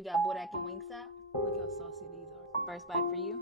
We got Bodak and Wingstop. Look how saucy these are. First bite for you.